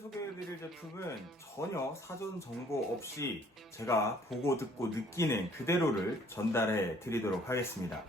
소개해드릴 제품은 전혀 사전 정보 없이 제가 보고 듣고 느끼는 그대로를 전달해 드리도록 하겠습니다.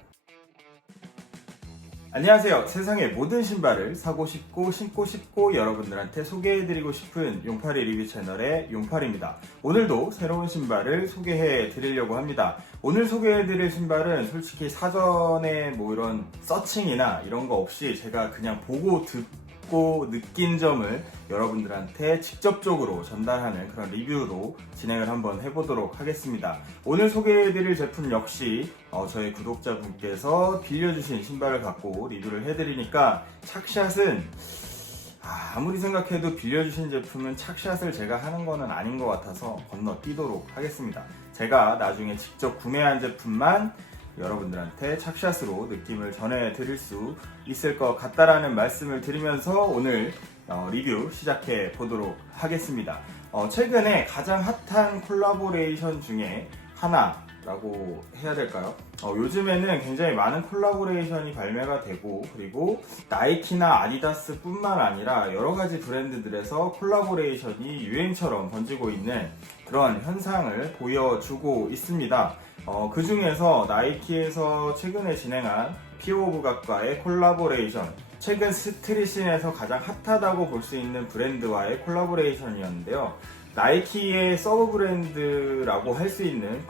안녕하세요. 세상의 모든 신발을 사고 싶고 신고 싶고 여러분들한테 소개해드리고 싶은 용팔이 리뷰 채널의 용팔입니다. 오늘도 새로운 신발을 소개해 드리려고 합니다. 오늘 소개해드릴 신발은 솔직히 사전에 이런 서칭이나 이런 거 없이 제가 그냥 보고 듣고 느낀 점을 여러분들한테 직접적으로 전달하는 그런 리뷰로 진행을 한번 해보도록 하겠습니다. 오늘 소개해드릴 제품 역시 저희 구독자분께서 빌려주신 신발을 갖고 리뷰를 해드리니까 착샷은 아무리 생각해도 빌려주신 제품은 착샷을 제가 하는 거는 아닌 것 같아서 건너뛰도록 하겠습니다. 제가 나중에 직접 구매한 제품만 여러분들한테 착샷으로 느낌을 전해드릴 수 있을 것 같다라는 말씀을 드리면서 오늘 리뷰 시작해 보도록 하겠습니다. 최근에 가장 핫한 콜라보레이션 중에 하나라고 해야 될까요? 요즘에는 굉장히 많은 콜라보레이션이 발매가 되고, 그리고 나이키나 아디다스 뿐만 아니라 여러가지 브랜드들에서 콜라보레이션이 유행처럼 번지고 있는 그런 현상을 보여주고 있습니다. 그 중에서 나이키에서 최근에 진행한 피오브각과의 콜라보레이션, 최근 스트릿씬에서 가장 핫하다고 볼 수 있는 브랜드와의 콜라보레이션이었는데요. 나이키의 서브 브랜드라고 할 수 있는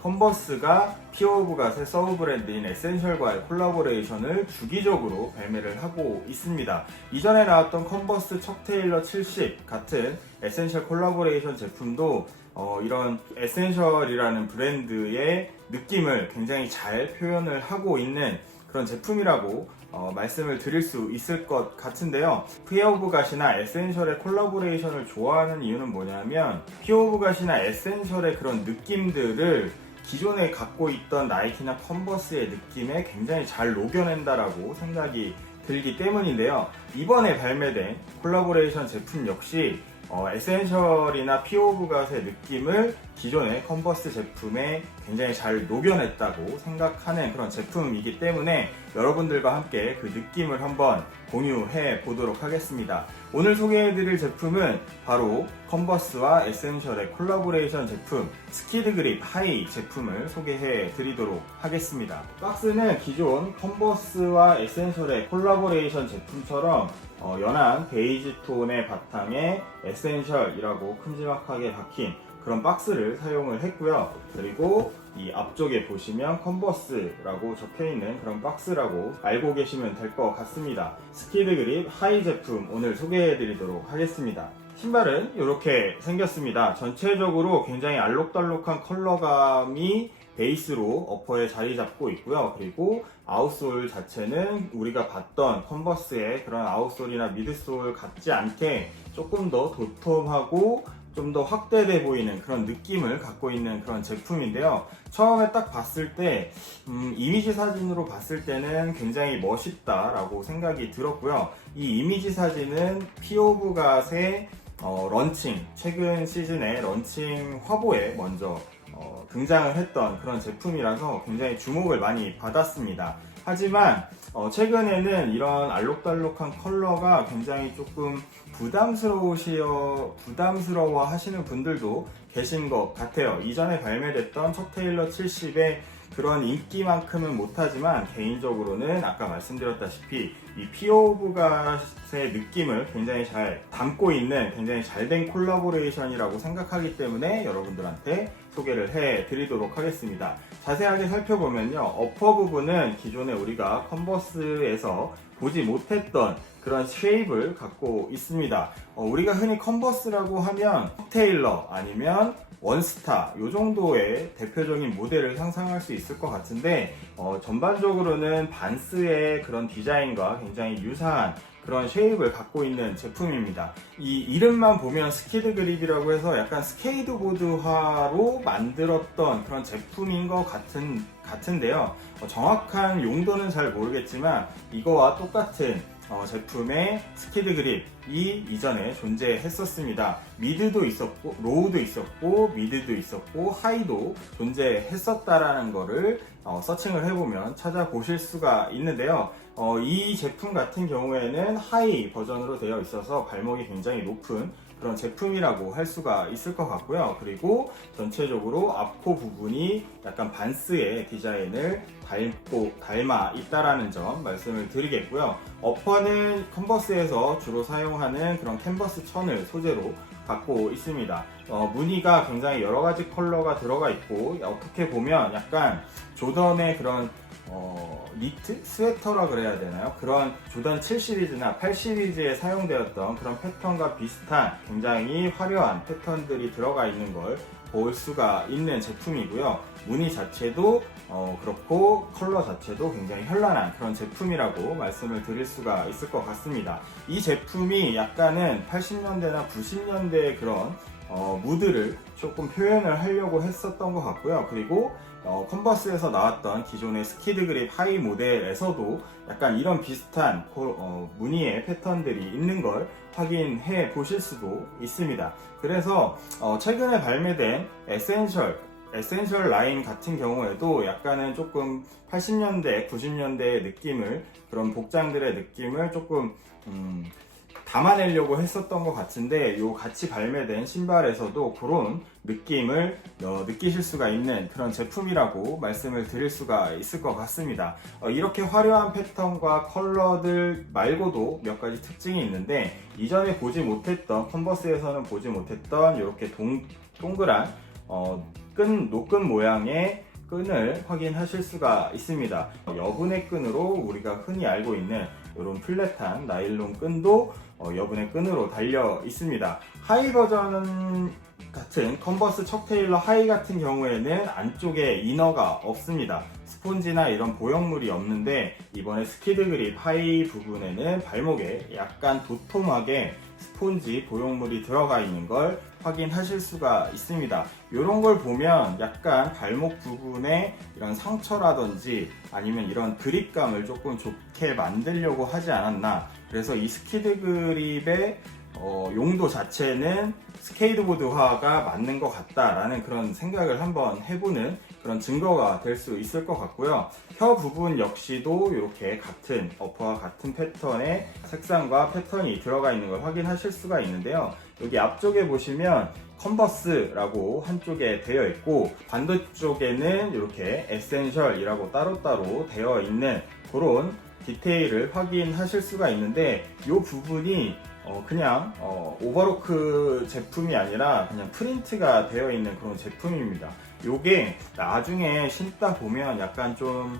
컨버스가 피오브갓의 서브 브랜드인 에센셜과의 콜라보레이션을 주기적으로 발매를 하고 있습니다. 이전에 나왔던 컨버스 척 테일러 70 같은 에센셜 콜라보레이션 제품도 이런 에센셜이라는 브랜드의 느낌을 굉장히 잘 표현을 하고 있는 그런 제품이라고 말씀을 드릴 수 있을 것 같은데요. 피오브갓이나 에센셜의 콜라보레이션을 좋아하는 이유는 뭐냐면, 피오브갓이나 에센셜의 그런 느낌들을 기존에 갖고 있던 나이키나 컨버스의 느낌에 굉장히 잘 녹여낸다라고 생각이 들기 때문인데요. 이번에 발매된 콜라보레이션 제품 역시 에센셜이나 피오브갓의 느낌을 기존의 컨버스 제품에 굉장히 잘 녹여냈다고 생각하는 그런 제품이기 때문에 여러분들과 함께 그 느낌을 한번 공유해 보도록 하겠습니다. 오늘 소개해드릴 제품은 바로 컨버스와 에센셜의 콜라보레이션 제품 스키드 그립 하이 제품을 소개해 드리도록 하겠습니다. 박스는 기존 컨버스와 에센셜의 콜라보레이션 제품처럼 연한 베이지 톤의 바탕에 에센셜이라고 큼지막하게 박힌 그런 박스를 사용을 했고요. 그리고 이 앞쪽에 보시면 컨버스라고 적혀있는 그런 박스라고 알고 계시면 될 것 같습니다. 스키드 그립 하이 제품 오늘 소개해 드리도록 하겠습니다. 신발은 이렇게 생겼습니다. 전체적으로 굉장히 알록달록한 컬러감이 베이스로 어퍼에 자리 잡고 있고요. 그리고 아웃솔 자체는 우리가 봤던 컨버스의 그런 아웃솔이나 미드솔 같지 않게 조금 더 도톰하고 좀 더 확대돼 보이는 그런 느낌을 갖고 있는 그런 제품인데요. 처음에 딱 봤을 때 이미지 사진으로 봤을 때는 굉장히 멋있다라고 생각이 들었고요. 이 이미지 사진은 피오브갓의 런칭, 최근 시즌의 런칭 화보에 먼저 등장을 했던 그런 제품이라서 굉장히 주목을 많이 받았습니다. 하지만 최근에는 이런 알록달록한 컬러가 굉장히 조금 부담스러워 하시는 분들도 계신 것 같아요. 이전에 발매됐던 척 테일러 70의 그런 인기만큼은 못하지만 개인적으로는 아까 말씀드렸다시피 이 피오브갓의 느낌을 굉장히 잘 담고 있는 굉장히 잘된 콜라보레이션이라고 생각하기 때문에 여러분들한테 소개를 해드리도록 하겠습니다. 자세하게 살펴보면요, 어퍼 부분은 기존에 우리가 컨버스에서 보지 못했던 그런 쉐입을 갖고 있습니다. 우리가 흔히 컨버스라고 하면 테일러 아니면 원스타 요 정도의 대표적인 모델을 상상할 수 있을 것 같은데 전반적으로는 반스의 그런 디자인과 굉장히 유사한 그런 쉐입을 갖고 있는 제품입니다. 이 이름만 보면 스키드 그립이라고 해서 약간 스케이트보드화로 만들었던 그런 제품인 것 같은데요. 정확한 용도는 잘 모르겠지만 이거와 똑같은 제품의 스키드 그립이 이전에 존재했었습니다. 미드도 있었고 로우도 있었고 미드도 있었고 하이도 존재했었다라는 거를 서칭을 해보면 찾아보실 수가 있는데요. 이 제품 같은 경우에는 하이 버전으로 되어 있어서 발목이 굉장히 높은 그런 제품이라고 할 수가 있을 것 같고요. 그리고 전체적으로 앞코 부분이 약간 반스의 디자인을 닮아 있다라는 점 말씀을 드리겠고요. 어퍼는 컨버스에서 주로 사용하는 그런 캔버스 천을 소재로 갖고 있습니다. 무늬가 굉장히 여러 가지 컬러가 들어가 있고, 어떻게 보면 약간 조던의 그런 니트? 스웨터라 그래야 되나요? 그런 조던 7 시리즈나 8 시리즈에 사용되었던 그런 패턴과 비슷한 굉장히 화려한 패턴들이 들어가 있는 걸 볼 수가 있는 제품이고요. 무늬 자체도 그렇고 컬러 자체도 굉장히 현란한 그런 제품이라고 말씀을 드릴 수가 있을 것 같습니다. 이 제품이 약간은 80년대나 90년대의 그런 무드를 조금 표현을 하려고 했었던 것 같고요. 그리고 컨버스에서 나왔던 기존의 스키드 그립 하이 모델에서도 약간 이런 비슷한 무늬의 패턴들이 있는 걸 확인해 보실 수도 있습니다. 그래서 최근에 발매된 에센셜 라인 같은 경우에도 약간은 조금 80년대, 90년대의 느낌을, 그런 복장들의 느낌을 조금 담아내려고 했었던 것 같은데, 요 같이 발매된 신발에서도 그런 느낌을 느끼실 수가 있는 그런 제품이라고 말씀을 드릴 수가 있을 것 같습니다. 이렇게 화려한 패턴과 컬러들 말고도 몇 가지 특징이 있는데, 이전에 보지 못했던, 컨버스에서는 보지 못했던 이렇게 동그란 노끈 모양의 끈을 확인하실 수가 있습니다. 여분의 끈으로 우리가 흔히 알고 있는 이런 플랫한 나일론 끈도 여분의 끈으로 달려 있습니다. 하이 버전 같은 컨버스 척 테일러 하이 같은 경우에는 안쪽에 이너가 없습니다. 스폰지나 이런 보형물이 없는데, 이번에 스키드 그립 하이 부분에는 발목에 약간 도톰하게 스폰지 보형물이 들어가 있는 걸 확인하실 수가 있습니다. 이런 걸 보면 약간 발목 부분에 이런 상처라든지 아니면 이런 그립감을 조금 좋게 만들려고 하지 않았나. 그래서 이 스키드 그립의 용도 자체는 스케이트보드화가 맞는 것 같다라는 그런 생각을 한번 해보는 그런 증거가 될 수 있을 것 같고요. 혀 부분 역시도 이렇게 같은 어퍼와 같은 패턴의 색상과 패턴이 들어가 있는 걸 확인하실 수가 있는데요. 여기 앞쪽에 보시면 컨버스라고 한쪽에 되어 있고, 반대쪽에는 이렇게 에센셜이라고 따로따로 되어 있는 그런 디테일을 확인하실 수가 있는데, 이 부분이 그냥 오버로크 제품이 아니라 그냥 프린트가 되어 있는 그런 제품입니다. 요게 나중에 신다 보면 약간 좀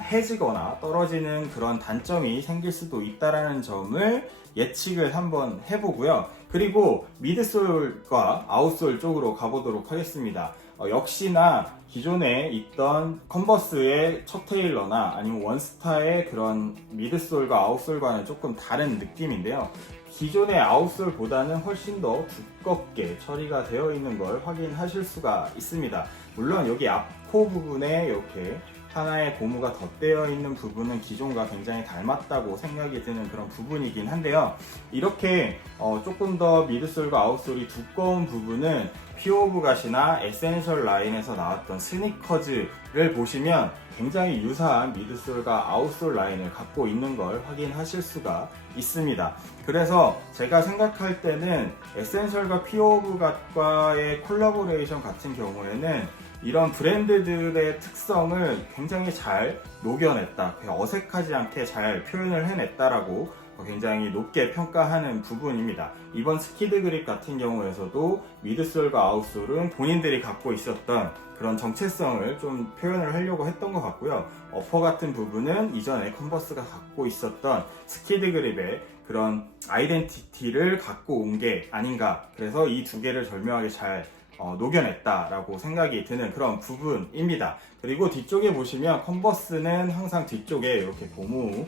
해지거나 떨어지는 그런 단점이 생길 수도 있다라는 점을 예측을 한번 해보고요. 그리고 미드솔과 아웃솔 쪽으로 가보도록 하겠습니다. 역시나 기존에 있던 컨버스의 척 테일러나 아니면 원스타의 그런 미드솔과 아웃솔과는 조금 다른 느낌인데요. 기존의 아웃솔보다는 훨씬 더 두껍게 처리가 되어 있는 걸 확인하실 수가 있습니다. 물론 여기 앞코 부분에 이렇게 하나의 고무가 덧대어 있는 부분은 기존과 굉장히 닮았다고 생각이 드는 그런 부분이긴 한데요. 이렇게 조금 더 미드솔과 아웃솔이 두꺼운 부분은 피오브갓이나 에센셜 라인에서 나왔던 스니커즈를 보시면 굉장히 유사한 미드솔과 아웃솔 라인을 갖고 있는 걸 확인하실 수가 있습니다. 그래서 제가 생각할 때는 에센셜과 피오브갓과의 콜라보레이션 같은 경우에는 이런 브랜드들의 특성을 굉장히 잘 녹여냈다, 어색하지 않게 잘 표현을 해냈다라고 굉장히 높게 평가하는 부분입니다. 이번 스키드 그립 같은 경우에서도 미드솔과 아웃솔은 본인들이 갖고 있었던 그런 정체성을 좀 표현을 하려고 했던 것 같고요. 어퍼 같은 부분은 이전에 컨버스가 갖고 있었던 스키드 그립의 그런 아이덴티티를 갖고 온 게 아닌가. 그래서 이 두 개를 절묘하게 잘 녹여냈다라고 생각이 드는 그런 부분입니다. 그리고 뒤쪽에 보시면 컨버스는 항상 뒤쪽에 이렇게 고무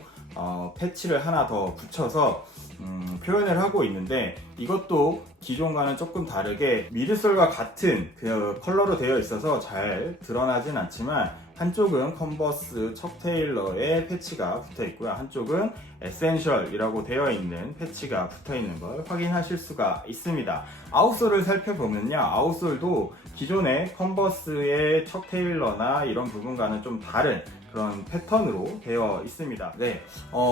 패치를 하나 더 붙여서 표현을 하고 있는데, 이것도 기존과는 조금 다르게 미드솔과 같은 그 컬러로 되어 있어서 잘 드러나진 않지만, 한쪽은 컨버스 척 테일러의 패치가 붙어 있고요, 한쪽은 에센셜이라고 되어 있는 패치가 붙어 있는 걸 확인하실 수가 있습니다. 아웃솔을 살펴보면요, 아웃솔도 기존의 컨버스의 척 테일러나 이런 부분과는 좀 다른 그런 패턴으로 되어 있습니다. 네,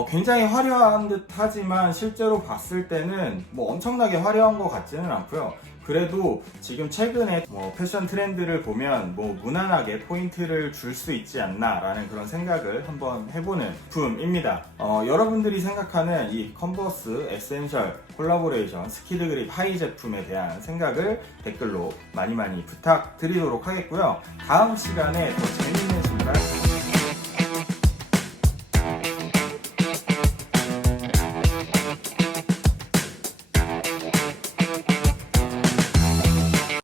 굉장히 화려한 듯 하지만 실제로 봤을 때는 뭐 엄청나게 화려한 것 같지는 않고요. 그래도 지금 최근에 패션 트렌드를 보면 무난하게 포인트를 줄 수 있지 않나 라는 그런 생각을 한번 해보는 제품입니다. 여러분들이 생각하는 이 컨버스 에센셜 콜라보레이션 스키드 그립 하이 제품에 대한 생각을 댓글로 많이 부탁드리도록 하겠고요. 다음 시간에 더 재밌는 신발